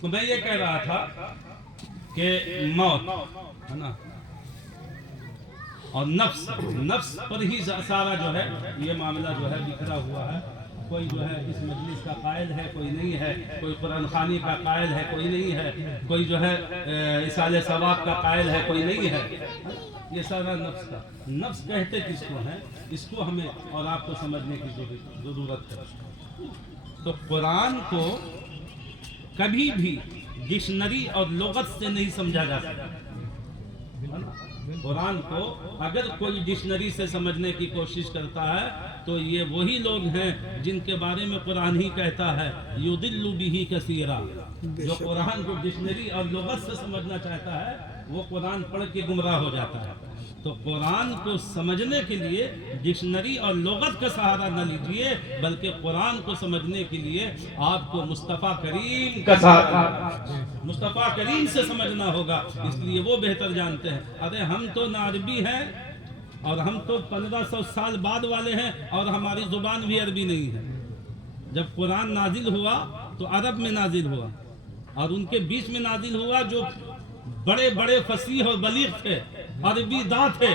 تو میں یہ کہہ رہا تھا کہ موت ہے نا اور نفس پر ہی سارا جو ہے یہ معاملہ جو ہے بکھرا ہوا ہے. کوئی جو ہے اس مجلس کا قائل ہے کوئی نہیں ہے, کوئی قرآن خوانی کا قائل ہے کوئی نہیں ہے, کوئی جو ہے اصالہ ثواب کا قائل ہے کوئی نہیں ہے. یہ سارا نفس کہتے کس کو ہے, اس کو ہمیں اور آپ کو سمجھنے کی ضرورت ہے. تو قرآن کو کبھی بھی ڈکشنری اور لغت سے نہیں سمجھا جا سکتا. قرآن کو اگر کوئی ڈکشنری سے سمجھنے کی کوشش کرتا ہے تو یہ وہی لوگ ہیں جن کے بارے میں قرآن ہی کہتا ہے یضل بہ کثیرا. جو قرآن کو ڈکشنری اور لغت سے سمجھنا چاہتا ہے وہ قرآن پڑھ کے گمراہ ہو جاتا ہے. تو قرآن کو سمجھنے کے لیے ڈکشنری اور لغت کا سہارا نہ لیجئے, بلکہ قرآن کو سمجھنے کے لیے آپ کو مصطفیٰ کریم کا سہارا, مصطفیٰ کریم سے سمجھنا ہوگا. اس لیے وہ بہتر جانتے ہیں. ارے ہم تو نہ عربی ہیں اور ہم تو 1500 سال بعد والے ہیں اور ہماری زبان بھی عربی نہیں ہے. جب قرآن نازل ہوا تو عرب میں نازل ہوا اور ان کے بیچ میں نازل ہوا جو بڑے بڑے فصیح اور بلیغ تھے, عربی داں تھے,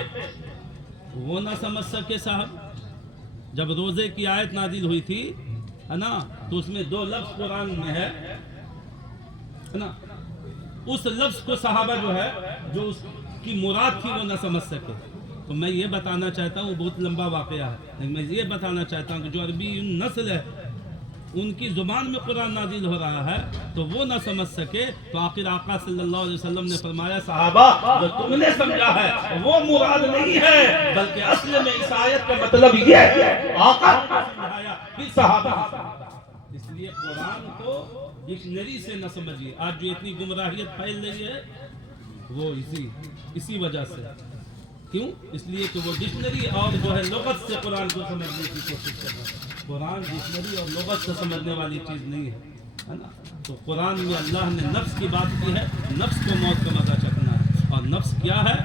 وہ نہ سمجھ سکے صاحب. جب روزے کی آیت نازل ہوئی تھی ہے نا, تو اس میں 2 لفظ قرآن میں ہے نا, اس لفظ کو صحابہ جو ہے جو اس کی مراد تھی وہ نہ سمجھ سکے. تو میں یہ بتانا چاہتا ہوں, بہت لمبا واقعہ ہے, لیکن میں یہ بتانا چاہتا ہوں کہ جو عربی نسل ہے ان کی زبان میں قرآن نازل ہو رہا ہے تو وہ نہ سمجھ سکے, تو آخر آقا صلی اللہ علیہ وسلم نے فرمایا صحابہ جو تم نے سمجھا ہے وہ مراد نہیں ہے, بلکہ اصل میں اس آیت کا مطلب یہ ہے آقا نے سمجھایا پھر صحابہ. اس لیے قرآن کو ڈکشنری سے نہ سمجھیے. آج جو اتنی گمراہیت پھیل رہی ہے وہ اسی وجہ سے. کیوں؟ اس لیے کہ وہ ڈکشنری اور جو ہے لغت سے قرآن کو سمجھنے کی کوشش کر رہا ہے. قرآن ڈکشنری اور لغت سے سمجھنے والی چیز نہیں ہے نا. تو قرآن میں اللہ نے نفس کی بات کی ہے, نفس کو موت کا مزہ چکھنا ہے. اور نفس کیا ہے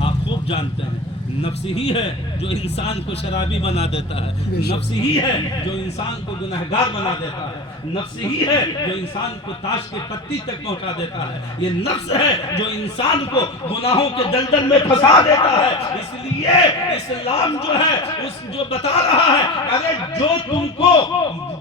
آپ خوب جانتے ہیں, نفس ہی ہے جو انسان کو شرابی بنا دیتا ہے, نفس ہی ہے جو انسان کو گنہگار بنا دیتا ہے, نفس ہی ہے جو انسان کو تاش کے پتی تک پہنچا دیتا ہے. یہ نفس ہے جو انسان کو گناہوں کے دلدل میں پھنسا دیتا ہے. اس لیے اسلام جو ہے اس جو بتا رہا ہے ارے جو تم کو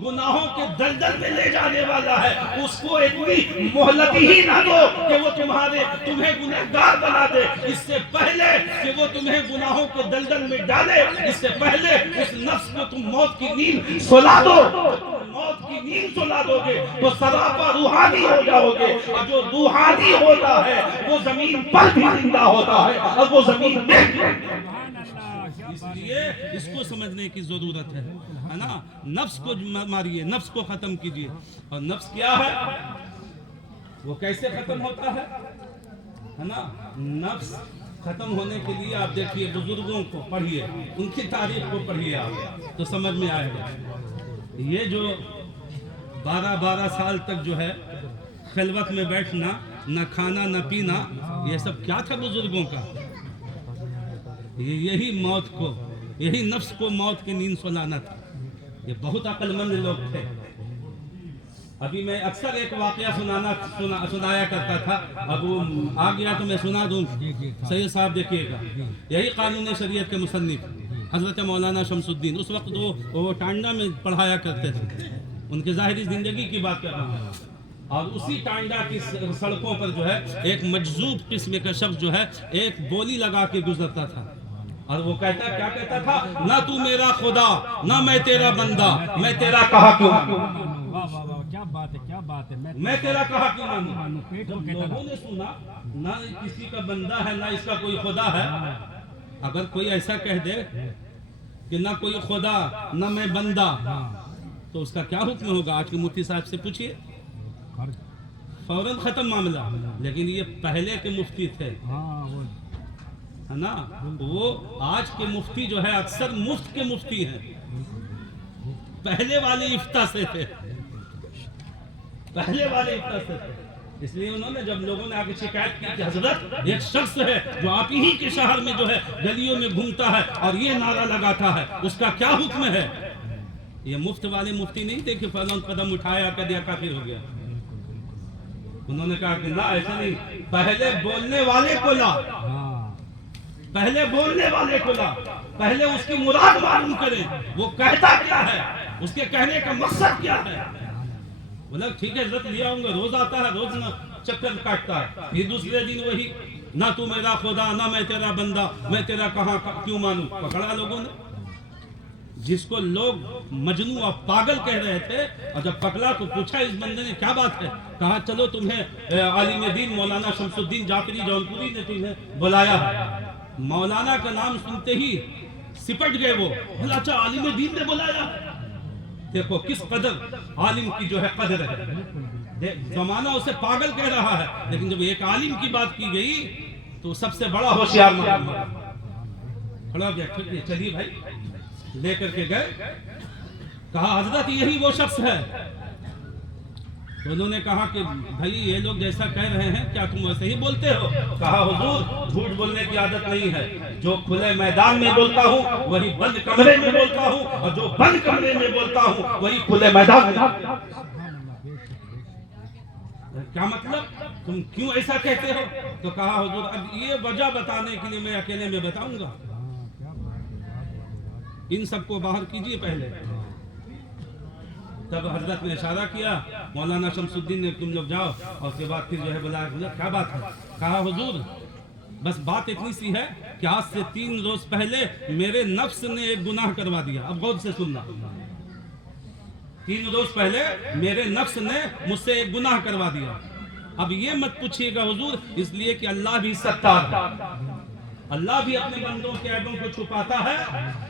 گناہوں کے دلدل میں لے جانے والا ہے اس کو اتنی مہلت ہی نہ دو کہ وہ تمہیں گنہگار بنا دے. اس سے پہلے کہ وہ تمہیں گناہوں کے دلدل میں ڈالے, اس سے پہلے اس نفس کو تم موت کی نیند سلا دو. موت کی نیند سلا دو گے تو سراپا روحانی ہو جاؤ گے, اور جو روحانی ہوتا ہے وہ زمین پر بھی زندہ ہوتا ہے اور وہ زمین میں. اس لیے اس کو سمجھنے کی ضرورت ہے نا. نفس کو ماریے, نفس کو ختم کیجئے. اور نفس کیا ہے, وہ کیسے ختم ہوتا ہے نا. نفس ختم ہونے کے لیے آپ دیکھیے بزرگوں کو پڑھیے, ان کی تاریخ کو پڑھیے آپ تو سمجھ میں آئے گا. یہ جو 12 سال تک جو ہے خلوت میں بیٹھنا, نہ کھانا نہ پینا, یہ سب کیا تھا بزرگوں کا. یہی موت کو, یہی نفس کو موت کی نیند سلانا تھا. یہ بہت عقل مند لوگ تھے. ابھی میں اکثر ایک واقعہ سنایا کرتا تھا, اب وہ آ گیا تو میں سنا دوں. سید صاحب دیکھیے گا, یہی قانون شریعت کے مصنف حضرت مولانا شمس الدین, اس وقت وہ ٹانڈا میں پڑھایا کرتے تھے. ان کی ظاہری زندگی کی بات کر رہا ہوں. اور اسی ٹانڈا کی سڑکوں پر جو ہے ایک مجذوب قسم کا شخص جو ہے ایک بولی لگا کے گزرتا تھا, اور وہ کیا کہتا تھا, نہ تو میرا خدا نہ میں تیرا بندہ, میں تیرا کہا کیوں مانوں. کیا بات ہے میں تیرا کہا کیوں مانوں. جب لوگوں نے سنا نہ کسی کا بندہ ہے نہ اس کا کوئی خدا ہے, اگر کوئی ایسا کہہ دے کہ نہ کوئی خدا نہ میں بندہ, تو اس کا کیا حکم ہوگا. آج کے مفتی صاحب سے پوچھئے, فوراً ختم معاملہ. لیکن یہ پہلے کے مفتی تھے ہے نا. وہ آج کے مفتی جو ہے اکثر مفت کے مفتی ہیں, پہلے والے افتاء سے تھے, پہلے والے افتاء سے تھے. اس لیے انہوں نے جب لوگوں نے آگے شکایت کی کہ حضرت ایک شخص ہے جو آپ ہی کے شہر میں جو ہے گلیوں میں گھومتا ہے اور یہ نعرہ لگاتا ہے, اس کا کیا حکم ہے. یہ مفت والے مفتی نہیں تھے کہ فلاں قدم اٹھایا کر دیا کافر ہو گیا. انہوں نے کہا کہ نہ ایسا نہیں، پہلے بولنے والے کو لا، ہاں پہلے بولنے والے کو لا، پہلے اس کی مراد معلوم کریں، وہ کہتا کیا ہے، اس کے کہنے کا مقصد کیا ہے۔ بولا ٹھیک ہے حضرت لے آؤں گا، روز آتا ہے، روز نہ چکر کاٹتا ہے، پھر دوسرے دن وہی، نہ تو میرا خدا نہ میں تیرا بندہ، میں تیرا کہاں کیوں مانوں، پکڑا لوگوں نے۔ جس کو لوگ مجنون اور پاگل کہہ رہے تھے، اور جب پکڑا تو پوچھا اس بندے نے کیا بات ہے، کہا چلو تمہیں عالم دین مولانا شمس الدین جعفری جونپوری نے تمہیں بلایا ہے۔ مولانا کا نام سنتے ہی سپٹ گئے وہ، بولا اچھا عالم دین نے بلایا۔ دیکھو کس قدر عالم کی جو ہے قدر ہے، زمانہ اسے پاگل کہہ رہا ہے، لیکن جب ایک عالم کی بات کی گئی تو سب سے بڑا ہوشیار معلوم ہوا۔ کھڑا ہو گیا، ٹھیک ہے چلیے بھائی، لے کر کے گئے، کہا حضرت یہی وہ شخص ہے۔ تو انہوں نے کہا کہ بھائی یہ لوگ جیسا کہہ رہے ہیں کیا تم ویسے ہی بولتے ہو؟ کہا حضور جھوٹ بولنے کی عادت نہیں ہے، جو کھلے میدان میں بولتا ہوں وہی بند کمرے میں بولتا ہوں، اور جو بند کمرے میں بولتا ہوں وہی کھلے میدان میں۔ کیا مطلب، تم کیوں ایسا کہتے ہو؟ تو کہا حضور اب یہ وجہ بتانے کے لیے میں اکیلے میں بتاؤں گا، ان سب کو باہر کیجئے پہلے۔ تب حضرت نے اشارہ کیا، مولانا شمس الدین نے تم لوگ جاؤ، اور اس کے بعد پھر جو ہے بلایا، کیا بات ہے؟ کہا حضور بس بات اتنی سی ہے کہ آج سے 3 روز پہلے میرے نفس نے ایک گناہ کروا دیا۔ اب غور سے سننا، 3 روز پہلے میرے نفس نے مجھ سے ایک گناہ کروا دیا۔ اب یہ مت پوچھیے گا حضور، اس لیے کہ اللہ بھی ستار ہے، اللہ بھی اپنے بندوں کے عیبوں کو چھپاتا ہے،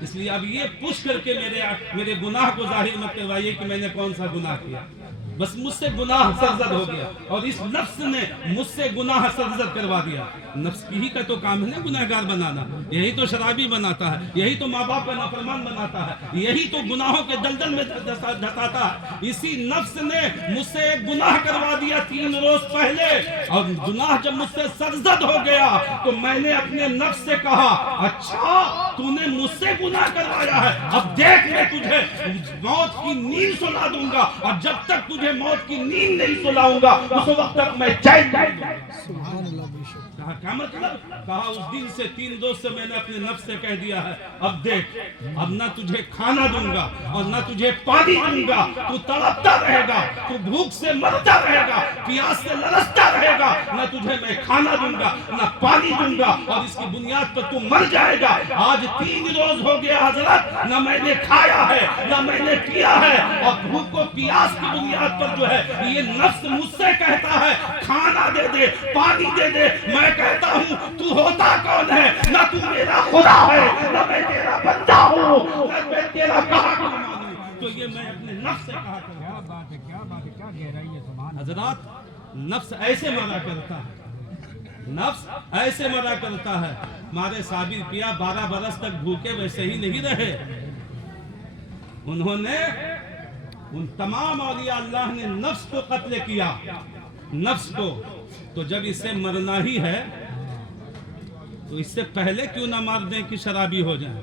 اس لیے اب یہ پوچھ کر کے میرے گناہ کو ظاہر مت کروائیے کہ میں نے کون سا گناہ کیا۔ بس مجھ سے گناہ سرزد ہو گیا، اور اس نفس نے مجھ سے گناہ سرزد کروا دیا۔ نفس کی ہی کا تو کام ہے نا گناہگار بنانا، یہی تو شرابی بناتا ہے، یہی تو ماں باپ کا نافرمان بناتا ہے، یہی تو گناہوں کے دلدل میں دھساتا ہے۔ اسی نفس نے مجھ سے ایک گناہ کروا دیا 3 روز پہلے، اور گناہ جب مجھ سے سرزد ہو گیا تو میں نے اپنے نفس سے کہا اچھا تو نے مجھ سے گناہ کروایا ہے، اب دیکھ میں تجھے موت کی نیند سلا دوں گا، اور جب تک تجھے موت کی نیند نہیں سلاؤں گا اس وقت تک میں چین نہیں دوں گا۔ سبحان اللہ بے شک۔ کہا کیا مطلب؟ کہا اس دن سے 3 روز سے میں نے اپنے نفس سے کہہ دیا ہے اب دیکھ، اب نہ تجھے کھانا دوں گا اور نہ تجھے پانی دوں گا، تو تڑپتا رہے گا، تو بھوک سے مرتا رہے گا، پیاس سے لرزتا رہے گا، نہ تجھے میں کھانا دوں گا نہ پانی دوں گا، اور اس کی بنیاد پر تو مر جائے گا۔ آج 3 روز ہو گیا حضرت، نہ میں نے کھایا ہے نہ میں نے پیا ہے، اور بھوک و پیاس کی بنیاد پر جو ہے یہ نفس مجھ سے کہتا ہے کھانا دے دے پانی دے دے، میں کہتا ہوں تو ہوتا کون ہے؟ نہ تو میرا خدا ہے نہ میں تیرا بندہ ہوں، نہ میں تیرا کہا کیوں مانوں۔ تو یہ میں اپنے نفس سے کہا کروں۔ کیا بات ہے، کیا بات ہے، کیا گہرائی ہے، سبحان اللہ۔ حضرات نفس ایسے مرا کرتا ہے، نفس ایسے مرا کرتا ہے۔ ہمارے صابر پیا 12 برس تک بھوکے ویسے ہی نہیں رہے، انہوں نے ان تمام اولیاء اللہ نے نفس کو قتل کیا، نفس کو۔ تو جب اسے مرنا ہی ہے تو اس سے پہلے کیوں نہ مار دیں کہ شرابی ہو جائیں،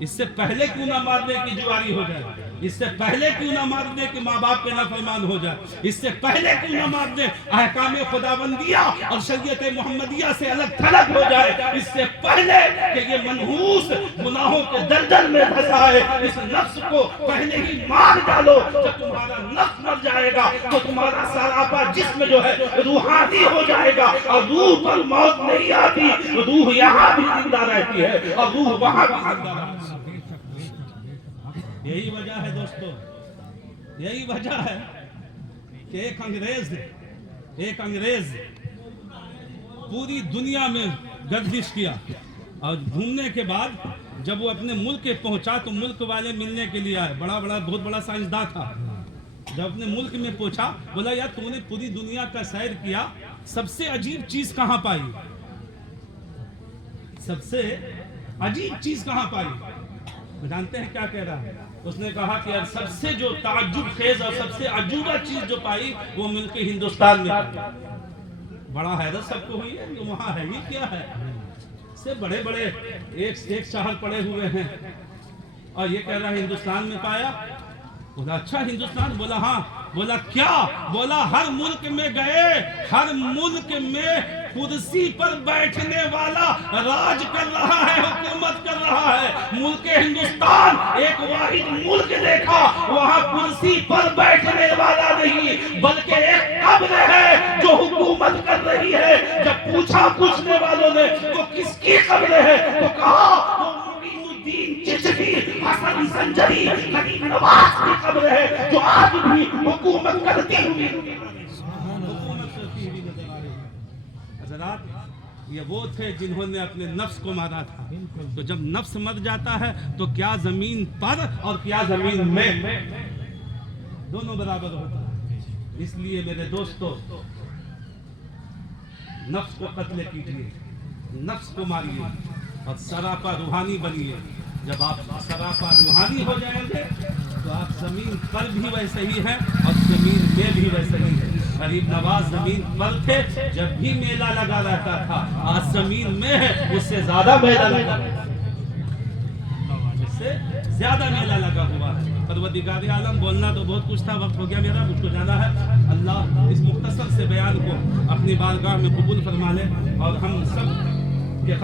اس سے پہلے کیوں نہ مار دیں کہ جواری ہو جائے، اس سے پہلے کیوں نہ مار دیں کہ ماں باپ کے نافرمان ہو جائے، اس سے پہلے کیوں نہ مار دیں احکام خداوندیہ اور شریعت محمدیہ سے الگ تھلگ ہو جائے، اس سے پہلے کہ یہ منحوس گناہوں کے دلدل میں پھنسا ہے، اس نفس کو پہلے ہی مار ڈالو۔ جب تمہارا نفس مر جائے گا تو تمہارا سراپا جسم جو ہے روحانی ہو جائے گا، اور روح پر موت نہیں آتی، روح یہاں بھی زندہ رہتی ہے اور روح وہاں بھی زندہ رہتی ہے۔ یہی وجہ ہے دوستو، یہی وجہ ہے کہ ایک انگریز پوری دنیا میں گردش کیا، اور گھومنے کے بعد جب وہ اپنے ملک پہنچا تو ملک والے ملنے کے لیے آئے، بہت بڑا سائنسداں تھا۔ جب اپنے ملک میں پہنچا بولا یار تو نے پوری دنیا کا سیر کیا، سب سے عجیب چیز کہاں پائی؟ سب سے عجیب چیز کہاں پائی؟ جانتے ہیں کیا کہہ رہا ہے؟ اس نے کہا کہ یار سب سے جو تعجب خیز اور سب سے عجوبہ چیز جو پائی وہ ملک ہندوستان میں پائی۔ بڑا حیرت سب کو ہوئی ہے کہ وہاں ہے ہی کیا ہے، سے بڑے بڑے ایک شہر پڑے ہوئے ہیں، اور یہ کہہ رہا ہے ہندوستان میں پایا۔ بولا اچھا ہندوستان؟ بولا ہاں بولا کیا؟ بولا ہر ملک میں گئے، ہر ملک میں کرسی پر بیٹھنے والا راج کر رہا ہے، حکومت کر رہا ہے۔ ملک ہندوستان ایک واحد ملک دیکھا، وہاں کرسی پر بیٹھنے والا نہیں بلکہ ایک قبر ہے جو حکومت کر رہی ہے۔ جب پوچھا پوچھنے والوں نے وہ کس کی قبر ہے تو کہا وہ معین الدین چشتی حسن زنجری غریب نواز کی قبر ہے جو آج بھی حکومت کرتی ہوئی نظر آ رہی ہے۔ حضرات یہ وہ تھے جنہوں نے اپنے نفس کو مارا تھا۔ تو جب نفس مر جاتا ہے تو کیا زمین پر اور کیا زمین میں دونوں برابر ہوتا ہے۔ اس لیے میرے دوستو نفس کو قتل کیجیے، نفس کو ماریے اور سراپا روحانی بنیے۔ جب آپ سراپا روحانی ہو جائیں گے تو آپ زمین پر بھی ویسے ہی ہیں اور زمین میں بھی ویسے ہی ہیں۔ غریب نواز زمین پر تھے جب بھی میلہ لگا رہتا تھا، آج زمین میں ہے اس سے زیادہ میلہ لگا، اس سے زیادہ میلہ لگا ہوا ہے۔ پروردگار عالم بولنا تو بہت کچھ تھا، وقت ہو گیا میرا، مجھ کو جانا ہے۔ اللہ اس مختصر سے بیان کو اپنی بارگاہ میں قبول فرما لے اور ہم سب کے خط